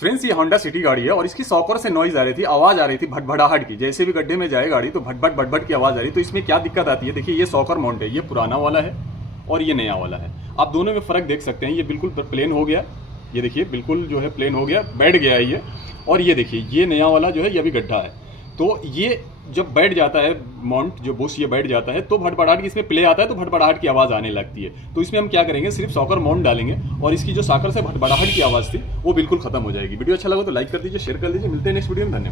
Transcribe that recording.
Friends ये Honda city गाड़ी है और इसकी सॉकर से नॉइज आ रही थी, आवाज आ रही थी भटभड़ाहट की। जैसे भी गड्ढे में जाए गाड़ी तो भटभट भटभट की आवाज आ रही। तो इसमें क्या दिक्कत आती है, देखिए ये सॉकर माउंट है, ये पुराना वाला है और ये नया वाला है। आप दोनों में फर्क देख सकते हैं, ये बिल्कुल प्लेन हो गया, ये देखिए बिल्कुल जो है प्लेन हो गया, बैठ गया है ये। और ये देखिए ये नया वाला जो है ये भी गड्ढा है। तो ये जब बैठ जाता है माउंट, जो बुश ये बैठ जाता है तो भटभड़ाहट की इसमें प्ले आता है तो भटभड़ाहट की आवाज़ आने लगती है। तो इसमें हम क्या करेंगे, सिर्फ सॉकर माउंट डालेंगे और इसकी जो साकर से भटभड़ाहट की आवाज़ थी वो बिल्कुल खत्म हो जाएगी। वीडियो अच्छा लगा तो लाइक कर दीजिए, शेयर कर दीजिए। मिलते हैं नेक्स्ट वीडियो में, धन्यवाद।